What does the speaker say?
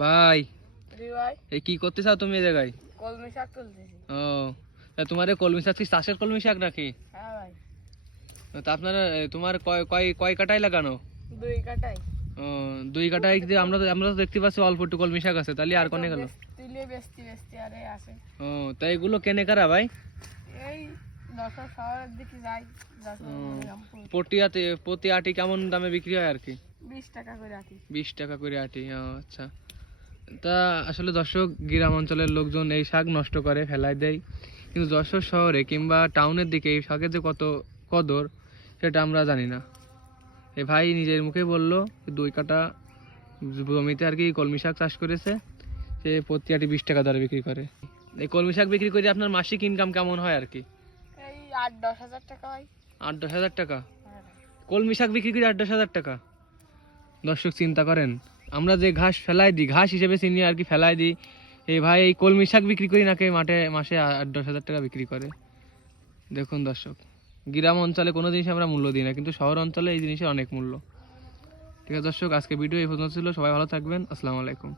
ভাই জি ভাই, এই কি করতে চাও তুমি এই জায়গায়? কলমি শাক তুলতেছি। ও তা তোমার এই কলমি শাক কি চাষের কলমি শাক নাকি? হ্যাঁ ভাই, তা আপনার তোমার কয় কয় কয় কাটায় লাগানো? 2 কাটাই। ও 2 কাটায় যে আমরা তো দেখতে পাচ্ছি অল্প একটু কলমি শাক আছে, তাহলে আর কোনে গেল? তুলে বেচতে আরে আসে। ও তাই এগুলো কেনে কারা ভাই? এই 10 শহরের দিকে যাই, 10 প্রতি আটি কেমন দামে বিক্রি হয় আর কি? 20 টাকা করে রাখি। 20 টাকা করে আটি। ও আচ্ছা। তা আসলে দর্শক, গ্রাম অঞ্চলের লোকজন এই শাক নষ্ট করে ফেলায় দেয়, কিন্তু যশোর শহরে কিংবা টাউনের দিকে এই শাকের যে কত কদর সেটা আমরা জানি না। এ ভাই নিজের মুখে বললো 2 কাটা জমিতে আর কি কলমি শাক চাষ করেছে, সে প্রতি আটি 20 টাকা দরে বিক্রি করে। এই কলমি শাক বিক্রি করে আপনার মাসিক ইনকাম কেমন হয় আর কি? এই 8-10 হাজার টাকা হয়। 8-10 হাজার টাকা? হ্যাঁ। কলমি শাক বিক্রি করে 8-10 হাজার টাকা? দর্শক চিন্তা করেন, আমরা যে ঘাস ফেলাই দিই, ঘাস হিসেবে চিনি আর কি, ফেলাই দিই, এই ভাই এই কলমি শাক বিক্রি করি নাকি মাসে 8-10 হাজার টাকা বিক্রি করে। দেখুন দর্শক, গ্রাম অঞ্চলে কোনো জিনিস আমরা মূল্য দিই না, কিন্তু শহর অঞ্চলে এই জিনিসের অনেক মূল্য। ঠিক আছে দর্শক, আজকে ভিডিও এই পর্যন্ত ছিল। সবাই ভালো থাকবেন। আসসালামু আলাইকুম।